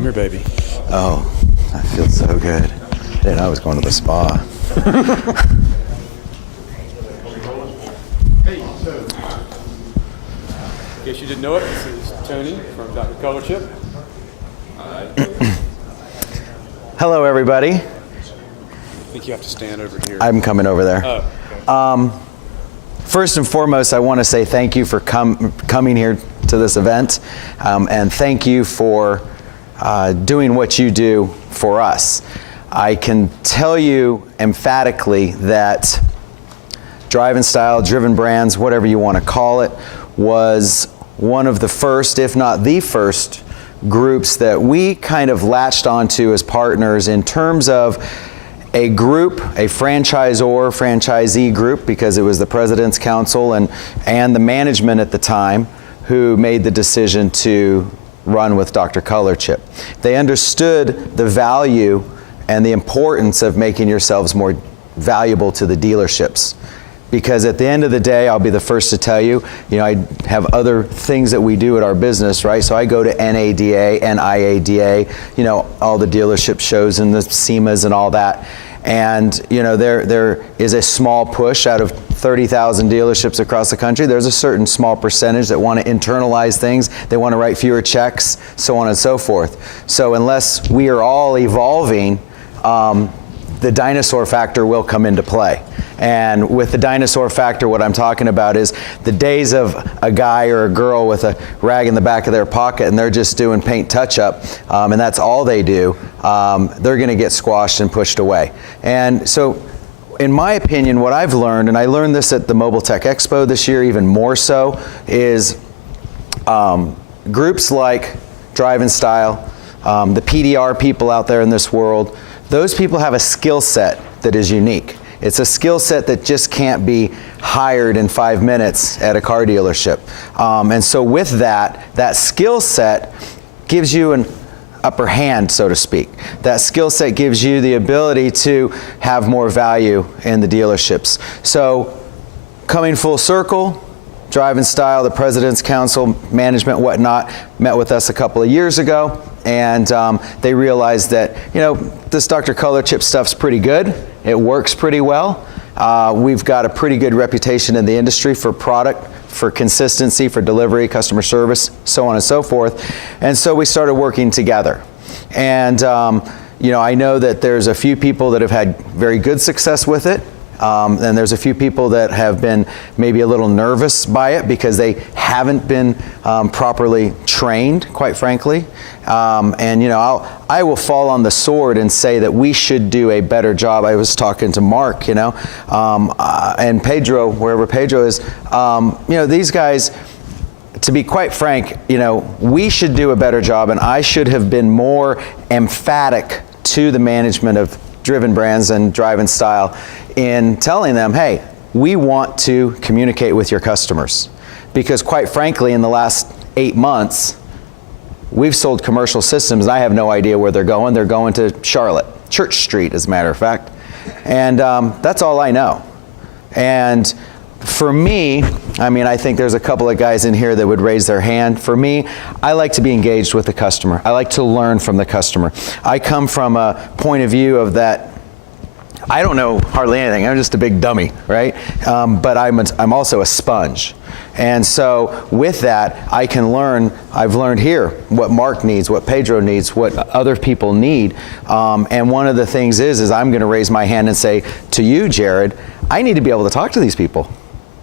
Come here, baby. Oh, that feels so good. I didn't know I was going to the spa. Hey, so, in case you didn't know it, this is Tony from Dr Colorchip. Hello, everybody. I think you have to stand over here. I'm coming over there. Oh, okay. First and foremost, I want to say thank you for coming here to this event, and thank you for doing what you do for us. I can tell you emphatically that Drive & Style, Driven Brands, whatever you want to call it, was one of the first, if not the first, groups that we kind of latched onto as partners in terms of a group, a franchisee group, because it was the President's Council and the management at the time who made the decision to run with Dr. Colorchip. They understood the value and the importance of making yourselves more valuable to the dealerships. Because at the end of the day, I'll be the first to tell you, I have other things that we do at our business, right? So I go to NADA, NIADA, all the dealership shows and the SEMAs and all that. And there is a small push out of 30,000 dealerships across the country. There's a certain small percentage that want to internalize things. They want to write fewer checks, so on and so forth. So unless we are all evolving, the dinosaur factor will come into play. And with the dinosaur factor, what I'm talking about is the days of a guy or a girl with a rag in the back of their pocket and they're just doing paint touch-up, and that's all they do, they're going to get squashed and pushed away. And so, in my opinion, what I've learned, and I learned this at the Mobile Tech Expo this year even more so, is groups like Drive & Style, the PDR people out there in this world, those people have a skill set that is unique. It's a skill set that just can't be hired in 5 minutes at a car dealership. And so with that skill set gives you an upper hand, so to speak. That skill set gives you the ability to have more value in the dealerships. So coming full circle, Drive & Style, the President's Council, management, whatnot, met with us a couple of years ago, and they realized that, this Dr. Colorchip stuff's pretty good. It works pretty well. We've got a pretty good reputation in the industry for product, for consistency, for delivery, customer service, so on and so forth. And so we started working together. And I know that there's a few people that have had very good success with it. And there's a few people that have been maybe a little nervous by it because they haven't been properly trained, quite frankly. I will fall on the sword and say that we should do a better job. I was talking to Mark, and Pedro, wherever Pedro is, these guys, to be quite frank, we should do a better job, and I should have been more emphatic to the management of Driven Brands and Drive & Style in telling them, hey, we want to communicate with your customers. Because quite frankly, in the last 8 months, we've sold commercial systems, and I have no idea where they're going. They're going to Charlotte, Church Street, as a matter of fact. And that's all I know. And for me, I think there's a couple of guys in here that would raise their hand. For me, I like to be engaged with the customer. I like to learn from the customer. I come from a point of view of that I don't know hardly anything. I'm just a big dummy, right? But I'm also a sponge. And so with that, I can learn. I've learned here what Mark needs, what Pedro needs, what other people need. And one of the things is I'm going to raise my hand and say to you, Jared, I need to be able to talk to these people.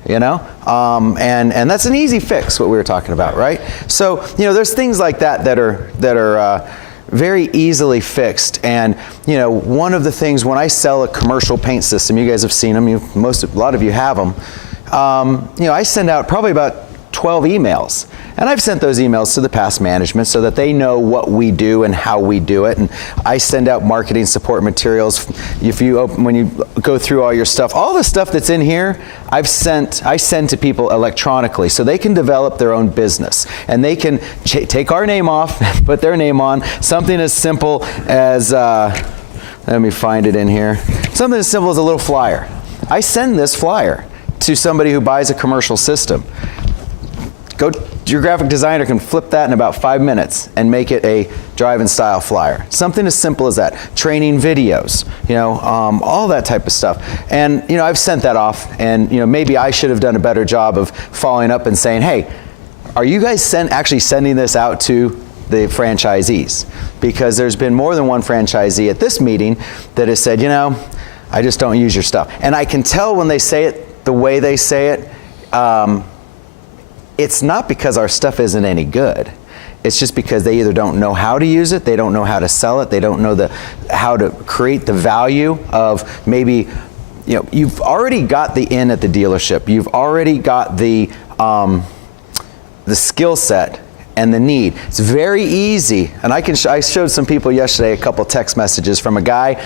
And that's an easy fix, what we were talking about, right? So, there's things like that are very easily fixed. And, one of the things when I sell a commercial paint system, you guys have seen them, a lot of you have them, I send out probably about 12 emails. And I've sent those emails to the past management so that they know what we do and how we do it. And I send out marketing support materials. When you go through all your stuff, all the stuff that's in here, I send to people electronically so they can develop their own business. And they can take our name off, put their name on, something as simple as, let me find it in here, something as simple as a little flyer. I send this flyer to somebody who buys a commercial system. Go your graphic designer can flip that in about 5 minutes and make it a drive-in style flyer. Something as simple as that. Training videos, all that type of stuff. And I've sent that off, and maybe I should have done a better job of following up and saying, hey, are you guys actually sending this out to the franchisees? Because there's been more than one franchisee at this meeting that has said, I just don't use your stuff. And I can tell when they say it the way they say it, it's not because our stuff isn't any good. It's just because they either don't know how to use it, they don't know how to sell it, they don't know how to create the value of maybe, you've already got the in at the dealership. You've already got the skill set and the need. It's very easy. And I showed some people yesterday a couple text messages from a guy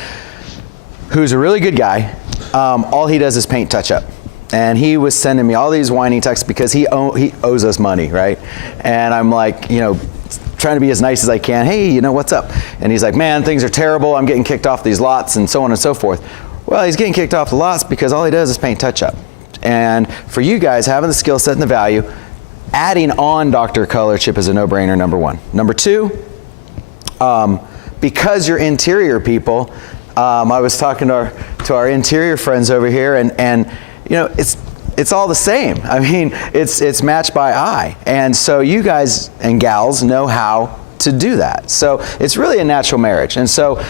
who's a really good guy. All he does is paint touch-up. And he was sending me all these whining texts because he owes us money, right? And I'm like, trying to be as nice as I can. Hey, what's up? And he's like, man, things are terrible. I'm getting kicked off these lots and so on and so forth. Well, he's getting kicked off the lots because all he does is paint touch-up. And for you guys, having the skill set and the value, adding on Dr. Colorchip is a no-brainer, number one. Number two, because you're interior people, I was talking to our interior friends over here, and it's all the same. I mean, it's matched by eye. And so you guys and gals know how to do that. So it's really a natural marriage. And so,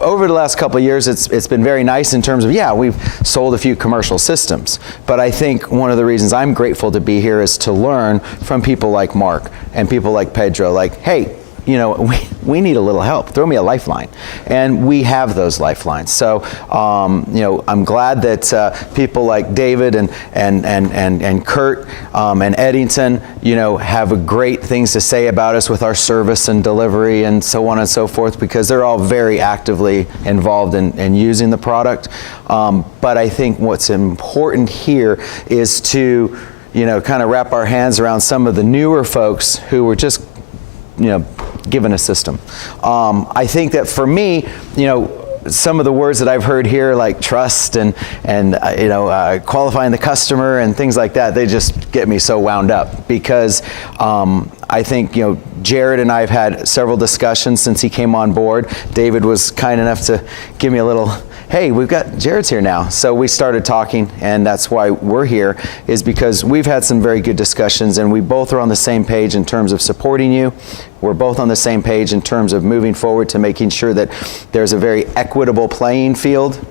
over the last couple of years, it's been very nice in terms of, we've sold a few commercial systems. But I think one of the reasons I'm grateful to be here is to learn from people like Mark and people like Pedro, like, hey, we need a little help. Throw me a lifeline. And we have those lifelines. So, I'm glad that people like David and Kurt and Eddington, have great things to say about us with our service and delivery and so on and so forth, because they're all very actively involved in using the product. But I think what's important here is to, kind of wrap our hands around some of the newer folks who were just given a system. I think that for me, some of the words that I've heard here, like trust and qualifying the customer and things like that, they just get me so wound up, because I think Jared and I have had several discussions since he came on board. David was kind enough to give me a little, hey, we've got Jared's here now. So we started talking, and that's why we're here, is because we've had some very good discussions, and we both are on the same page in terms of supporting you. We're both on the same page in terms of moving forward to making sure that there's a very equitable playing field.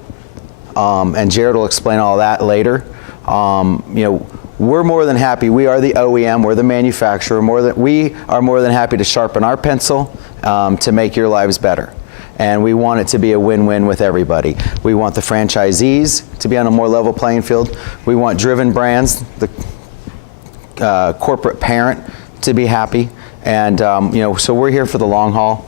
And Jared will explain all that later. We're more than happy. We are the OEM, we're the manufacturer. We are more than happy to sharpen our pencil to make your lives better. And we want it to be a win-win with everybody. We want the franchisees to be on a more level playing field. We want Driven Brands, the corporate parent, to be happy. And so we're here for the long haul.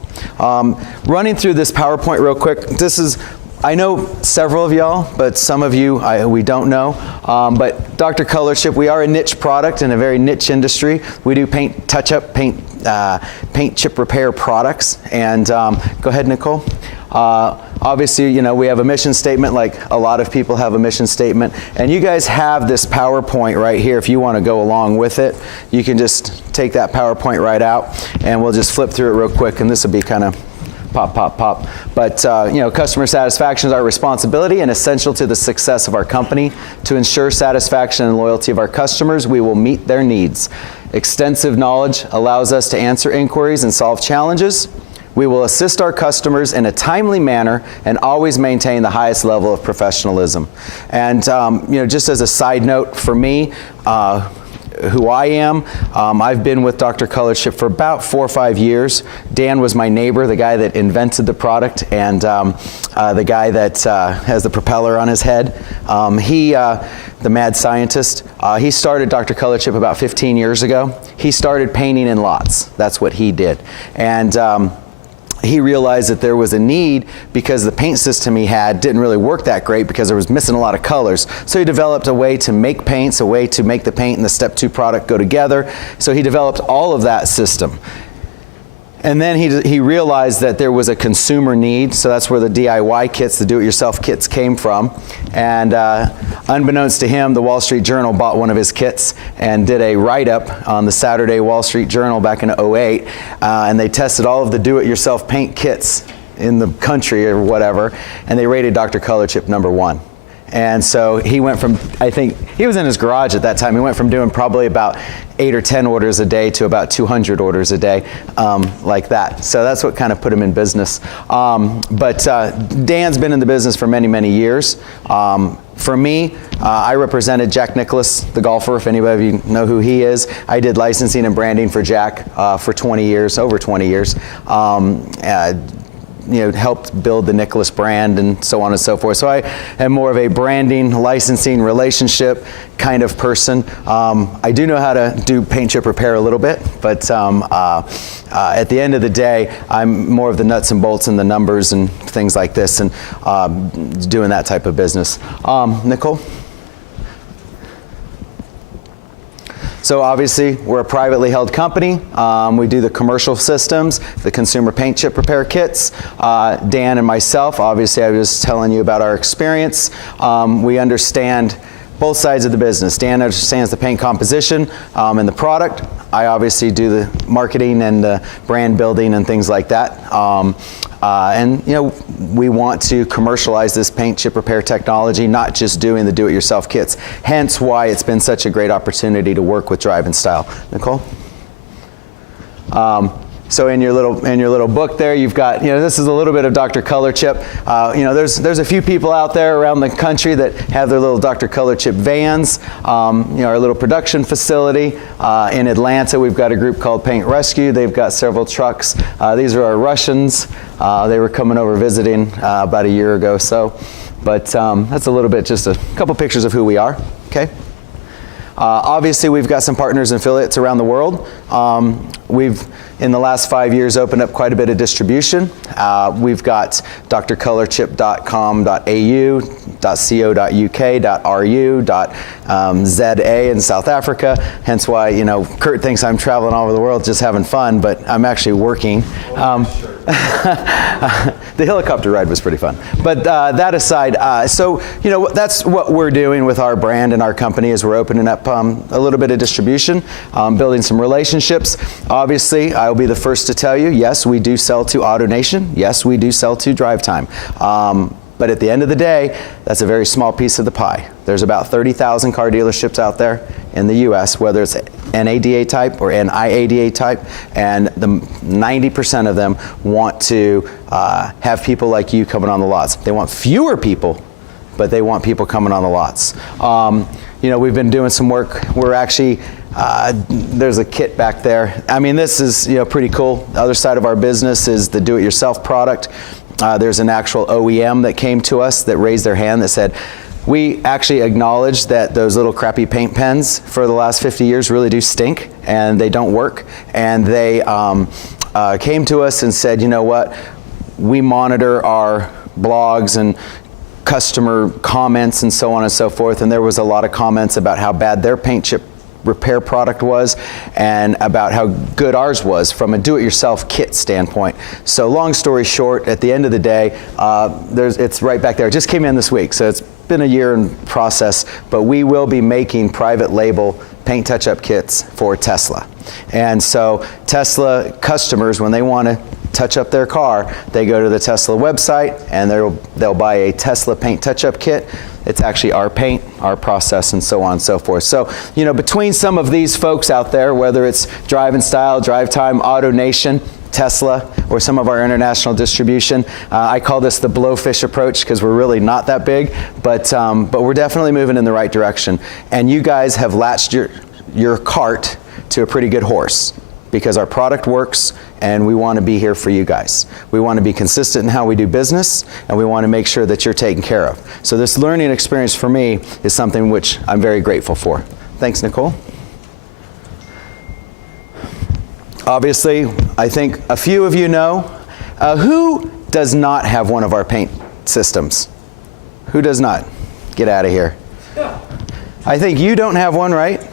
Running through this PowerPoint real quick. This is, I know several of y'all, but some of you we don't know. But Dr. Colorchip, we are a niche product in a very niche industry. We do paint touch-up, paint chip repair products. And go ahead, Nicole. Obviously, we have a mission statement, like a lot of people have a mission statement. And you guys have this PowerPoint right here. If you want to go along with it, you can just take that PowerPoint right out, and we'll just flip through it real quick. And this will be kind of pop, pop, pop. But, customer satisfaction is our responsibility and essential to the success of our company. To ensure satisfaction and loyalty of our customers, we will meet their needs. Extensive knowledge allows us to answer inquiries and solve challenges. We will assist our customers in a timely manner and always maintain the highest level of professionalism. And, just as a side note for me, who I am, I've been with Dr. Colorchip for about 4 or 5 years. Dan was my neighbor, the guy that invented the product, and the guy that has the propeller on his head. The mad scientist, he started Dr. Colorchip about 15 years ago. He started painting in lots. That's what he did. And he realized that there was a need because the paint system he had didn't really work that great because there was missing a lot of colors. So he developed a way to make paints, a way to make the paint and the step 2 product go together. So he developed all of that system. And then he realized that there was a consumer need, so that's where the DIY kits, the do-it-yourself kits came from. And unbeknownst to him, the Wall Street Journal bought one of his kits and did a write-up on the Saturday Wall Street Journal back in '08, and they tested all of the do-it-yourself paint kits in the country or whatever, and they rated Dr. Colorchip #1. And so he went from, I think, he was in his garage at that time, he went from doing probably about 8 or 10 orders a day to about 200 orders a day, like that. So that's what kind of put him in business. But Dan's been in the business for many, many years. For me, I represented Jack Nicklaus, the golfer, if anybody of you know who he is. I did licensing and branding for Jack for 20 years, over 20 years. Helped build the Nicklaus brand and so on and so forth. So I am more of a branding, licensing, relationship kind of person. I do know how to do paint chip repair a little bit, but at the end of the day, I'm more of the nuts and bolts and the numbers and things like this, and doing that type of business. Nicole? So obviously, we're a privately held company. We do the commercial systems, the consumer paint chip repair kits. Dan and myself, obviously I was telling you about our experience. We understand both sides of the business. Dan understands the paint composition and the product. I obviously do the marketing and the brand building and things like that. We want to commercialize this paint chip repair technology, not just doing the do-it-yourself kits. Hence why it's been such a great opportunity to work with Drive in Style. Nicole? So in your little book there, you've got, this is a little bit of Dr. Colorchip. There's a few people out there around the country that have their little Dr. Colorchip vans. Our little production facility in Atlanta, we've got a group called Paint Rescue. They've got several trucks. These are our Russians. They were coming over visiting about a year ago. But that's a little bit, just a couple pictures of who we are. Okay. Obviously, we've got some partners and affiliates around the world. We've, in the last 5 years, opened up quite a bit of distribution. We've got drcolorchip.com.au, .co.uk, .ru, .za in South Africa. Hence why, Kurt thinks I'm traveling all over the world just having fun, but I'm actually working. The helicopter ride was pretty fun. But that aside, that's what we're doing with our brand and our company, is we're opening up a little bit of distribution, building some relationships. Obviously, I'll be the first to tell you, yes, we do sell to AutoNation. Yes, we do sell to Drive Time. But at the end of the day, that's a very small piece of the pie. There's about 30,000 car dealerships out there in the U.S., whether it's NADA type or NIADA type, and the 90% of them want to have people like you coming on the lots. They want fewer people, but they want people coming on the lots. We've been doing some work. We're actually, there's a kit back there. I mean, this is pretty cool. The other side of our business is the do-it-yourself product. There's an actual OEM that came to us that raised their hand that said, we actually acknowledge that those little crappy paint pens for the last 50 years really do stink and they don't work. And they came to us and said, you know what, we monitor our blogs and customer comments and so on and so forth, and there was a lot of comments about how bad their paint chip repair product was and about how good ours was from a do-it-yourself kit standpoint. So long story short, at the end of the day, it's right back there. It just came in this week, so it's been a year in process, but we will be making private label paint touch-up kits for Tesla. And so Tesla customers, when they want to touch up their car, they go to the Tesla website and they'll buy a Tesla paint touch-up kit. It's actually our paint, our process, and so on and so forth. So, between some of these folks out there, whether it's Drive in Style, Drive Time, AutoNation, Tesla, or some of our international distribution, I call this the blowfish approach because we're really not that big, but we're definitely moving in the right direction. And you guys have latched your cart to a pretty good horse, because our product works and we want to be here for you guys. We want to be consistent in how we do business, and we want to make sure that you're taken care of. So this learning experience for me is something which I'm very grateful for. Thanks, Nicole. Obviously, I think a few of you know, who does not have one of our paint systems? Who does not? Get out of here. I think you don't have one, right?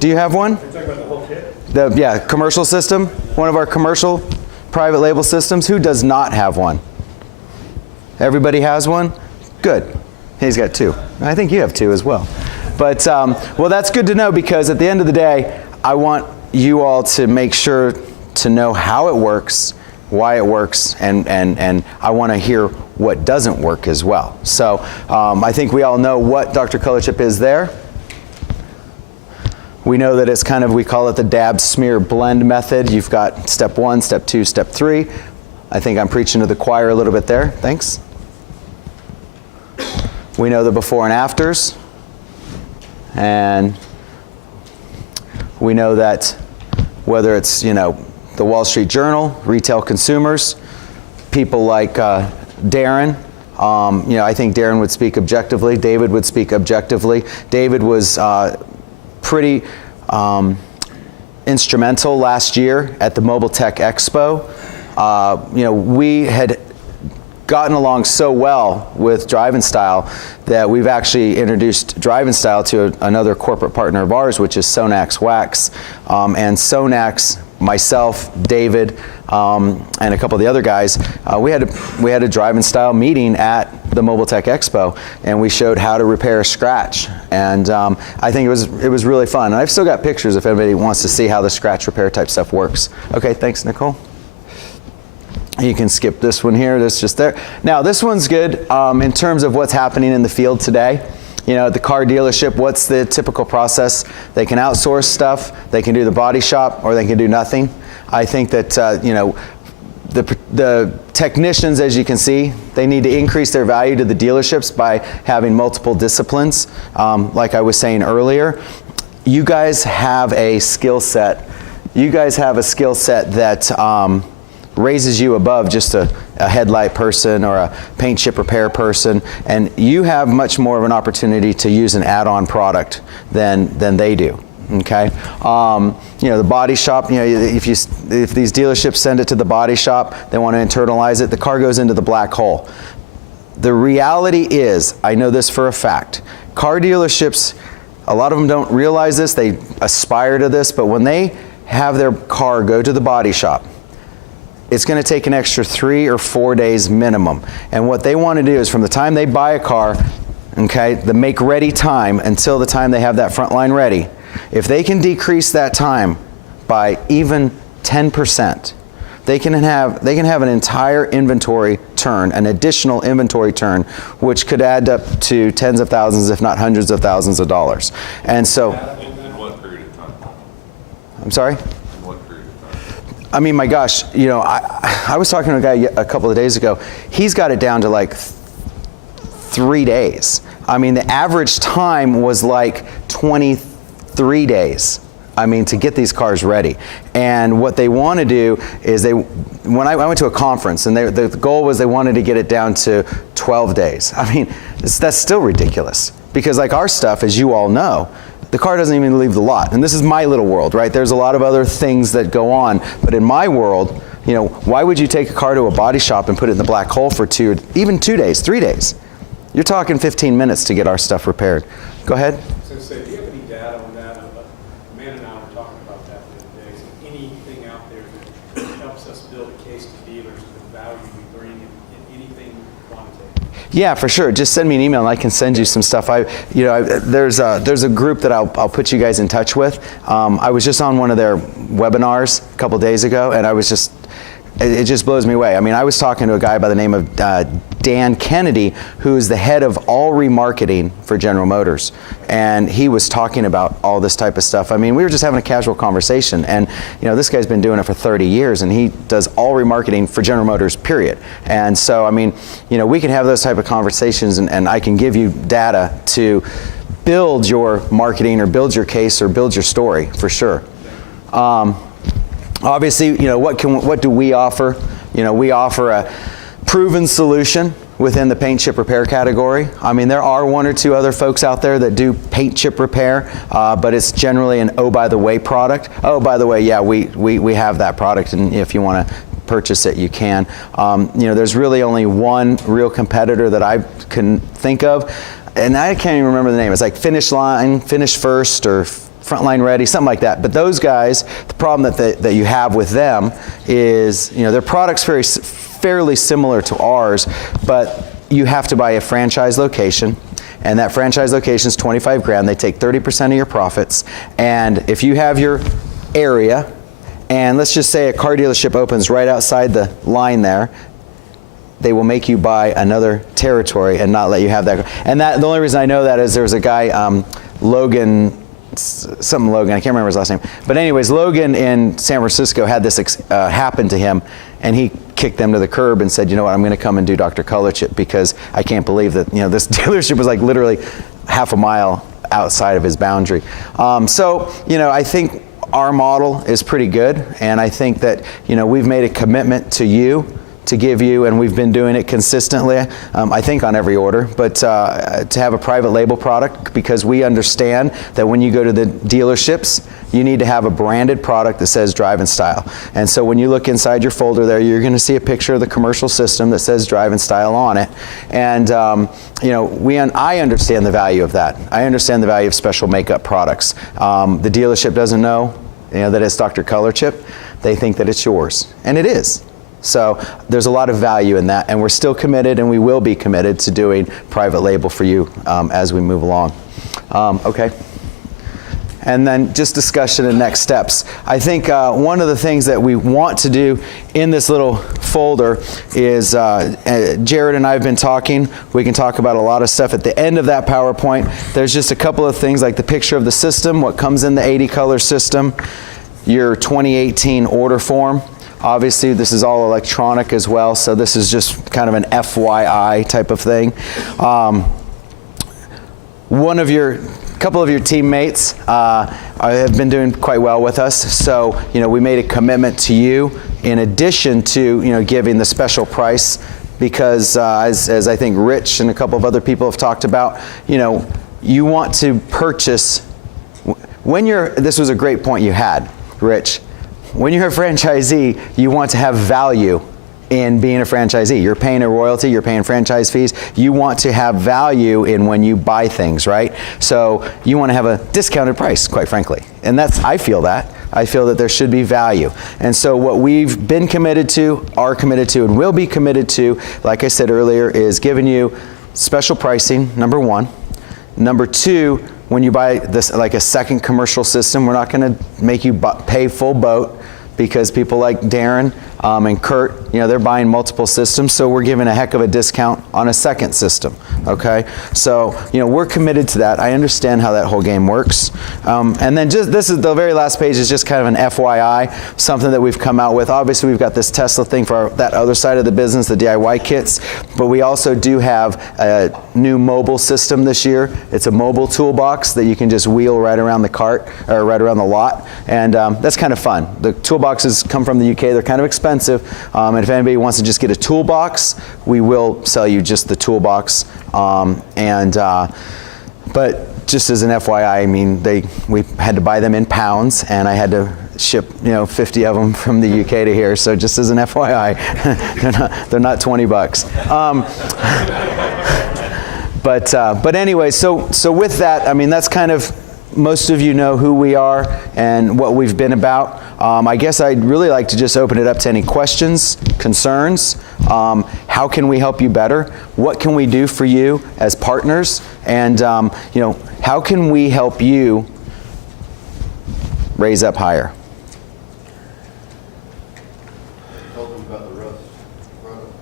Do you have one? You're talking about the whole kit? Yeah, commercial system, one of our commercial. private label systems? Who does not have one? Everybody has one? Good. He's got 2. I think you have 2 as well. But, well, that's good to know, because at the end of the day, I want you all to make sure to know how it works, why it works, and I want to hear what doesn't work as well. So I think we all know what Dr. Colorchip is there. We know that it's kind of, we call it the dab, smear, blend method. You've got step 1, step 2, step 3. I think I'm preaching to the choir a little bit there. Thanks. We know the before and afters. And we know that whether it's, you know, the Wall Street Journal, retail consumers, people like Darren, you know, I think Darren would speak objectively. David would speak objectively. David was pretty instrumental last year at the Mobile Tech Expo. You know, we had gotten along so well with Drive and Style that we've actually introduced Drive and Style to another corporate partner of ours, which is Sonax Wax. And Sonax, myself, David, and a couple of the other guys, we had a Drive and Style meeting at the Mobile Tech Expo, and we showed how to repair a scratch. And I think it was really fun. And I've still got pictures if anybody wants to see how the scratch repair type stuff works. Okay, thanks, Nicole. You can skip this one here, that's just there. Now this one's good in terms of what's happening in the field today. You know, at the car dealership, what's the typical process? They can outsource stuff, they can do the body shop, or they can do nothing. I think that, you know, the technicians, as you can see, they need to increase their value to the dealerships by having multiple disciplines. Like I was saying earlier, you guys have a skill set. You guys have a skill set that raises you above just a headlight person or a paint chip repair person, and you have much more of an opportunity to use an add-on product than they do. Okay, you know, the body shop, you know, if these dealerships send it to the body shop, they want to internalize it, the car goes into the black hole. The reality is, I know this for a fact, car dealerships, a lot of them don't realize this, they aspire to this, but when they have their car go to the body shop, it's going to take an extra 3 or 4 days minimum. And what they want to do is from the time they buy a car, okay, the make ready time until the time they have that front line ready, if they can decrease that time by even 10%, they can have an entire inventory turn, an additional inventory turn, which could add up to tens of thousands, if not hundreds of thousands of dollars. And so, in what period of time? I'm sorry? I mean, my gosh, you know, I was talking to a guy a couple of days ago. He's got it down to like 3 days. I mean, the average time was like 23 days. I mean, to get these cars ready. And what they want to do is when I went to a conference, and the goal was they wanted to get it down to 12 days. I mean, that's still ridiculous. Because like our stuff, as you all know, the car doesn't even leave the lot. And this is my little world, right? There's a lot of other things that go on. But in my world, you know, why would you take a car to a body shop and put it in the black hole for even 2 days, 3 days? You're talking 15 minutes to get our stuff repaired. Go ahead. So say, do you have any data on that? Man and I were talking about that the other day. Is there anything out there that helps us build a case to dealers of the value we bring in anything quantitative? Yeah, for sure. Just send me an email and I can send you some stuff. There's a group that I'll put you guys in touch with. I was just on one of their webinars a couple days ago, and it just blows me away. I mean, I was talking to a guy by the name of Dan Kennedy, who is the head of all remarketing for General Motors. And he was talking about all this type of stuff. I mean, we were just having a casual conversation. And, you know, this guy's been doing it for 30 years, and he does all remarketing for General Motors, period. And so, I mean, you know, we can have those type of conversations, and I can give you data to build your marketing or build your case or build your story, for sure. Obviously, you know, what do we offer? You know, we offer a proven solution within the paint chip repair category. I mean, there are 1 or 2 other folks out there that do paint chip repair, but it's generally an oh, by the way product. Oh, by the way, yeah, we have that product, and if you want to purchase it, you can. You know, there's really only one real competitor that I can think of, and I can't even remember the name. It's like Finish Line, Finish First, or Frontline Ready, something like that. But those guys, the problem that you have with them is, their product's fairly similar to ours, but you have to buy a franchise location. And that franchise location is 25 grand. They take 30% of your profits. And if you have your area, and let's just say a car dealership opens right outside the line there, they will make you buy another territory and not let you have that. And the only reason I know that is there was a guy, Logan, I can't remember his last name. But anyways, Logan in San Francisco had this happen to him, and he kicked them to the curb and said, you know what, I'm going to come and do Dr. Colorchip because I can't believe that, this dealership was like literally half a mile outside of his boundary. So, I think our model is pretty good, and I think that, we've made a commitment to you to give you, and we've been doing it consistently, I think on every order, but to have a private label product, because we understand that when you go to the dealerships, you need to have a branded product that says Drive in Style. And so when you look inside your folder there, you're going to see a picture of the commercial system that says Drive in Style on it. And I understand the value of that. I understand the value of special makeup products. The dealership doesn't know, that it's Dr. Colorchip. They think that it's yours, and it is. So there's a lot of value in that, and we're still committed, and we will be committed to doing private label for you as we move along. Okay. And then just discussion and next steps. I think one of the things that we want to do in this little folder is, Jared and I have been talking. We can talk about a lot of stuff. At the end of that PowerPoint, there's just a couple of things like the picture of the system, what comes in the 80 color system, your 2018 order form. Obviously, this is all electronic as well, so this is just kind of an FYI type of thing. Couple of your teammates have been doing quite well with us, so we made a commitment to you in addition to giving the special price, because as I think Rich and a couple of other people have talked about, you want to purchase this was a great point you had, Rich. When you're a franchisee, you want to have value in being a franchisee. You're paying a royalty, you're paying franchise fees. You want to have value in when you buy things, right? So you want to have a discounted price, quite frankly. And I feel that there should be value. And so what we've been committed to, are committed to, and will be committed to, like I said earlier, is giving you special pricing, number one. Number two, when you buy this, like a second commercial system, we're not going to make you pay full boat, because people like Darren and Kurt, they're buying multiple systems, so we're giving a heck of a discount on a second system, okay? So, we're committed to that. I understand how that whole game works. And then this is the very last page is just kind of an FYI, something that we've come out with. Obviously, we've got this Tesla thing for that other side of the business, the DIY kits, but we also do have a new mobile system this year. It's a mobile toolbox that you can just wheel right around the cart, or right around the lot, and that's kind of fun. The toolboxes come from the UK. They're kind of expensive, and if anybody wants to just get a toolbox, we will sell you just the toolbox. But just as an FYI, I mean, we had to buy them in pounds, and I had to ship 50 of them from the UK to here. So just as an FYI, they're not $20. But anyway, so with that, I mean, that's kind of, most of you know who we are and what we've been about. I guess I'd really like to just open it up to any questions, concerns. How can we help you better? What can we do for you as partners? And how can we help you raise up higher? Told them about the Rust product.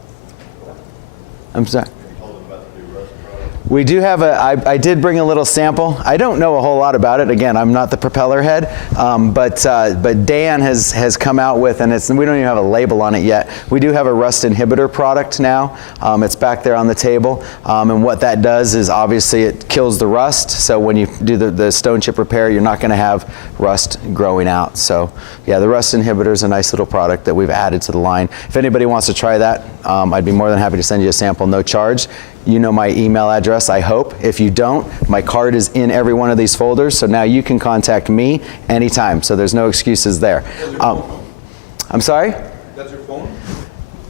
I'm sorry. Told them about the new Rust product. We do have I did bring a little sample. I don't know a whole lot about it. Again, I'm not the propeller head, but Dan has come out with, and we don't even have a label on it yet. We do have a rust inhibitor product now. It's back there on the table, and what that does is obviously it kills the rust. So when you do the stone chip repair, you're not going to have rust growing out. So yeah, the rust inhibitor is a nice little product that we've added to the line. If anybody wants to try that, I'd be more than happy to send you a sample, no charge. You know my email address, I hope. If you don't, my card is in every one of these folders, so now you can contact me anytime, so there's no excuses there. I'm sorry? That's your phone?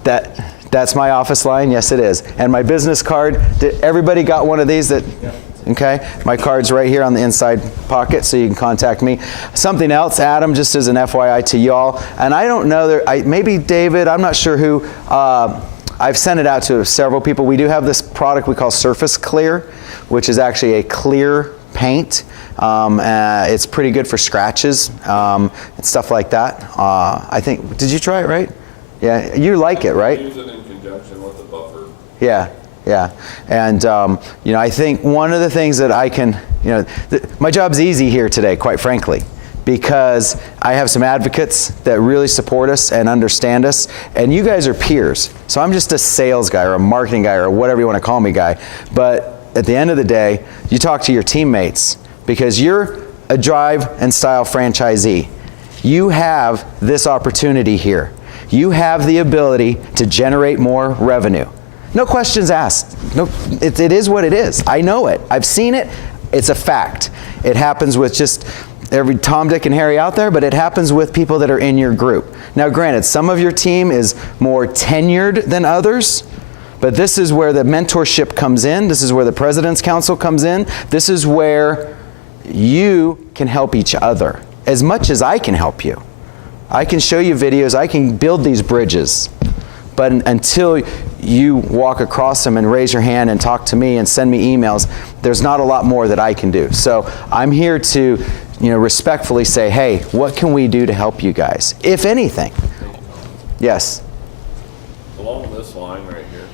That's my office line, yes it is. And my business card, everybody got one of these that? Yeah. Okay, my card's right here on the inside pocket, so you can contact me. Something else, Adam, just as an FYI to y'all, and I don't know, maybe David, I'm not sure who, I've sent it out to several people. We do have this product we call Surface Clear, which is actually a clear paint. It's pretty good for scratches and stuff like that. I think, did you try it, right? Yeah, you like it, right? Use it in conjunction with the buffer. Yeah, yeah. And, you know, I think one of the things that I can, you know, my job's easy here today, quite frankly, because I have some advocates that really support us and understand us, and you guys are peers. So I'm just a sales guy or a marketing guy or whatever you want to call me guy. But at the end of the day, you talk to your teammates because you're a Drive and Style franchisee. You have this opportunity here. You have the ability to generate more revenue. No questions asked. No, it is what it is. I know it. I've seen it. It's a fact. It happens with just every Tom, Dick, and Harry out there, but it happens with people that are in your group. Now, granted, some of your team is more tenured than others, but this is where the mentorship comes in. This is where the President's Council comes in. This is where you can help each other as much as I can help you. I can show you videos. I can build these bridges. But until you walk across them and raise your hand and talk to me and send me emails, there's not a lot more that I can do. So I'm here to, you know, respectfully say, hey, what can we do to help you guys, if anything? Yes. Along this line right here,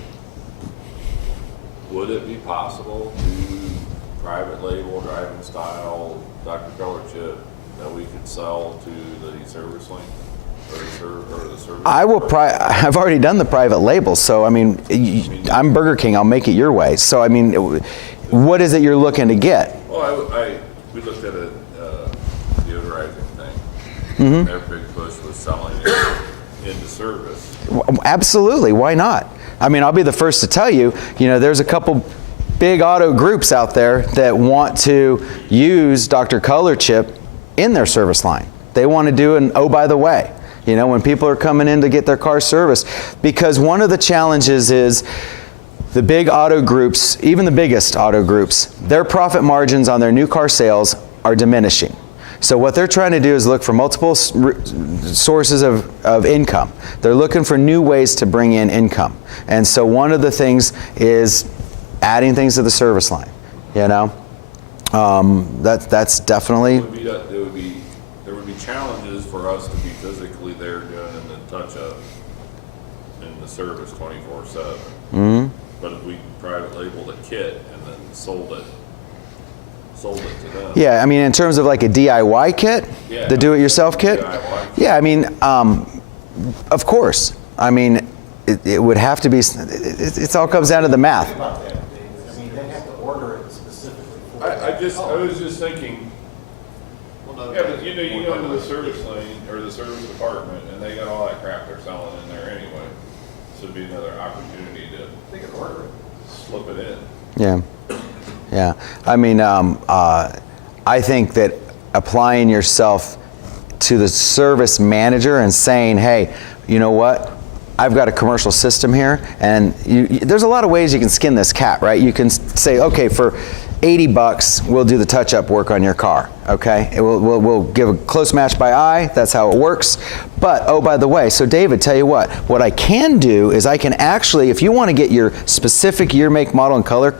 would it be possible to private label, Drive and Style, Dr. Colorchip that we could sell to the service lane? Or the service I will. I've already done the private label, so I mean, I'm Burger King. I'll make it your way. So I mean, what is it you're looking to get? Well, we looked at a deodorizing thing. Mm-hmm. Their big push was selling it into service. Absolutely. Why not? I mean, I'll be the first to tell you. You know, there's a couple big auto groups out there that want to use Dr. Colorchip in their service line. They want to do an oh by the way. You know, when people are coming in to get their car serviced, because one of the challenges is the big auto groups, even the biggest auto groups, their profit margins on their new car sales are diminishing. So what they're trying to do is look for multiple sources of income. They're looking for new ways to bring in income. And so one of the things is adding things to the service line, you know. That's definitely... There would be challenges for us to be physically there doing the touch-up and the service 24/7. Mm-hmm. But if we private labeled a kit and then sold it to them. Yeah, I mean, in terms of like a DIY kit, yeah, the do-it-yourself kit. DIY. Yeah, I mean, of course. I mean, it would have to be. It all comes down to the math. About that, David. I mean, they have to order it specifically for I was just thinking. Yeah, but you know, you go into the service lane or the service department, and they got all that crap they're selling in there anyway. So it'd be another opportunity to they can order it, slip it in. Yeah, yeah. I mean, I think that applying yourself to the service manager and saying, hey, you know what? I've got a commercial system here, and there's a lot of ways you can skin this cat, right? You can say, okay, for $80, we'll do the touch-up work on your car, okay? We'll give a close match by eye, that's how it works. But, oh, by the way, so David, tell you what I can do is I can actually, if you want to get your specific year, make, model, and color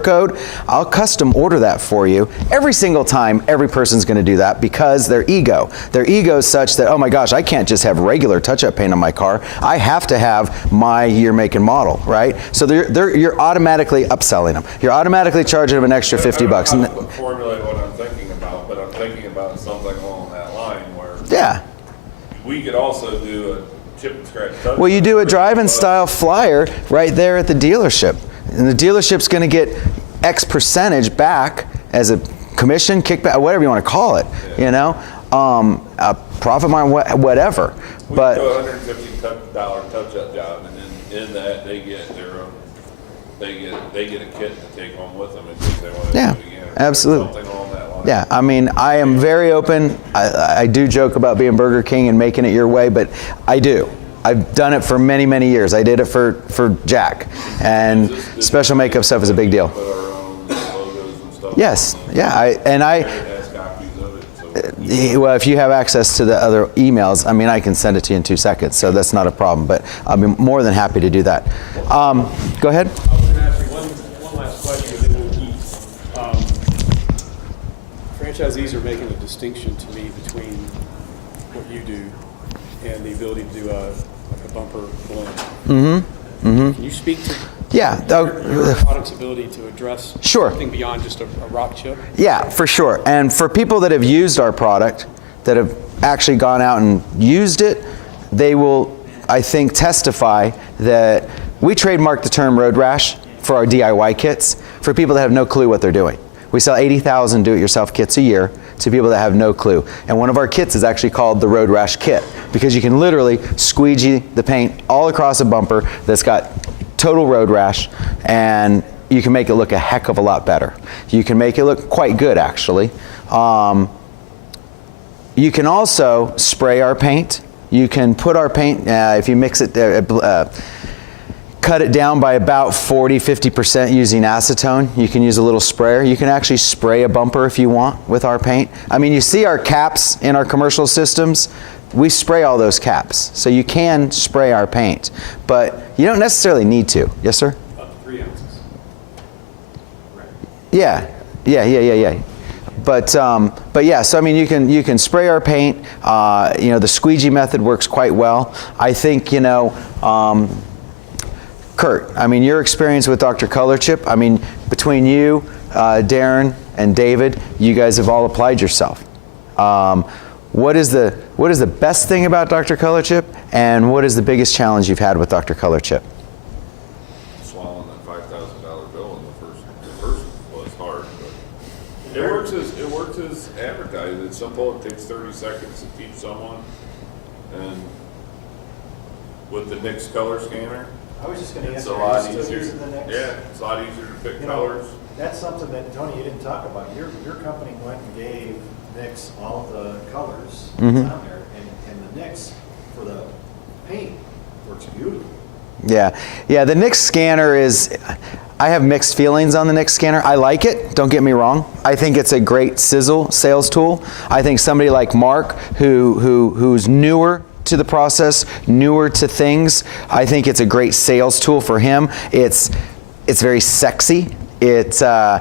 code, I'll custom order that for you. Every single time, every person's going to do that because their ego is such that, oh my gosh, I can't just have regular touch-up paint on my car. I have to have my year, make, and model, right? So you're automatically upselling them. You're automatically charging them an extra $50. I don't know how to formulate what I'm thinking about, but I'm thinking about something along that line where Yeah. we could also do a chip and scratch touch. Well, you do a Drive and Style flyer right there at the dealership. And the dealership's going to get X percentage back as a commission, kickback, whatever you want to call it, you know, a profit margin, whatever. We But do a $150 touch-up job, and then in that they get their own, they get a kit to take home with them in case they want to Yeah, do it again. absolutely. Something along that line. yeah, I mean, I am very open. I do joke about being Burger King and making it your way, but I do. I've done it for many, many years. I did it for Jack, and special makeup stuff is a big deal. Put our own logos and Yes, yeah, It has copies of it, so. well, if you have access to the other emails, I mean, I can send it to you in 2 seconds, so that's not a problem, but I'll be more than happy to do that. Go ahead. I was going to ask you one last question, and then we'll keep. Franchisees are making a distinction to me between what you do and the ability to do like a bumper blend. Can you speak to Yeah. your product's ability to address Sure. something beyond just a rock chip? Yeah, for sure. And for people that have used our product, that have actually gone out and used it, they will, I think, testify that we trademarked the term road rash for our DIY kits for people that have no clue what they're doing. We sell 80,000 do-it-yourself kits a year to people that have no clue. And one of our kits is actually called the Road Rash Kit because you can literally squeegee the paint all across a bumper that's got total road rash, and you can make it look a heck of a lot better. You can make it look quite good, actually. You can also spray our paint. You can put our paint, if you mix it, cut it down by about 40–50% using acetone. You can use a little sprayer. You can actually spray a bumper if you want with our paint. I mean, you see our caps in our commercial systems. We spray all those caps. So you can spray our paint, but you don't necessarily need to. Yes, sir? Up to 3 ounces. Right. Yeah. But yeah, so I mean, you can spray our paint. You know, the squeegee method works quite well. I think, you know, Kurt, I mean, your experience with Dr. Colorchip, I mean, between you, Darren, and David, you guys have all applied yourself. What is the best thing about Dr. Colorchip, and what is the biggest challenge you've had with Dr. Colorchip? Swallowing that $5,000 bill in the first was hard, but it works as advertised. It's simple. It takes 30 seconds to teach someone, and with the NYX color scanner, I was just going to it's answer, a lot are you still easier. using the next? Yeah, it's a lot easier to pick You know, colors. that's something that, Tony, you didn't talk about. Your company went and gave NYX all of the colors that's on there, and the NYX for the paint works beautiful. Yeah, the NYX scanner is, I have mixed feelings on the NYX scanner. I like it, don't get me wrong. I think it's a great sizzle sales tool. I think somebody like Mark, who's newer to the process, newer to things, I think it's a great sales tool for him. It's very sexy. It's a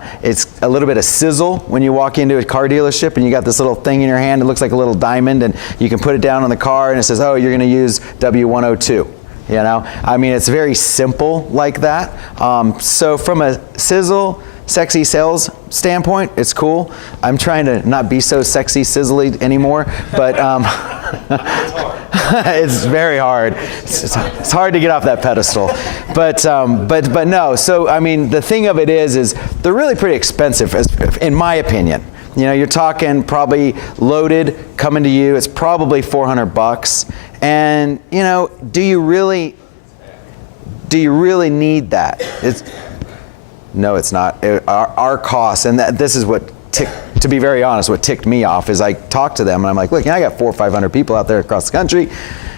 little bit of sizzle when you walk into a car dealership and you got this little thing in your hand. It looks like a little diamond, and you can put it down on the car and it says, oh, you're going to use W102. You know, I mean, it's very simple like that. So from a sizzle, sexy sales standpoint, it's cool. I'm trying to not be so sexy, sizzly anymore, but it's very hard. It's hard to get off that pedestal. But no. So I mean, the thing of it is they're really pretty expensive, in my opinion. You know, you're talking probably loaded coming to you. It's probably $400. And you know, do you really need that? No, it's not. Our costs, and this is what to be very honest, what ticked me off is I talked to them and I'm like, look, I got 400 or 500 people out there across the country.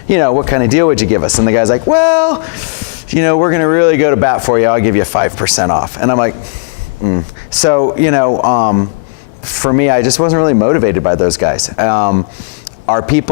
You know, what kind of deal would you give us? And the guy's like, well, you know, we're going to really go to bat for you. I'll give you 5% off. And I'm like, So, you know, for me, I just wasn't really motivated by those guys. Our people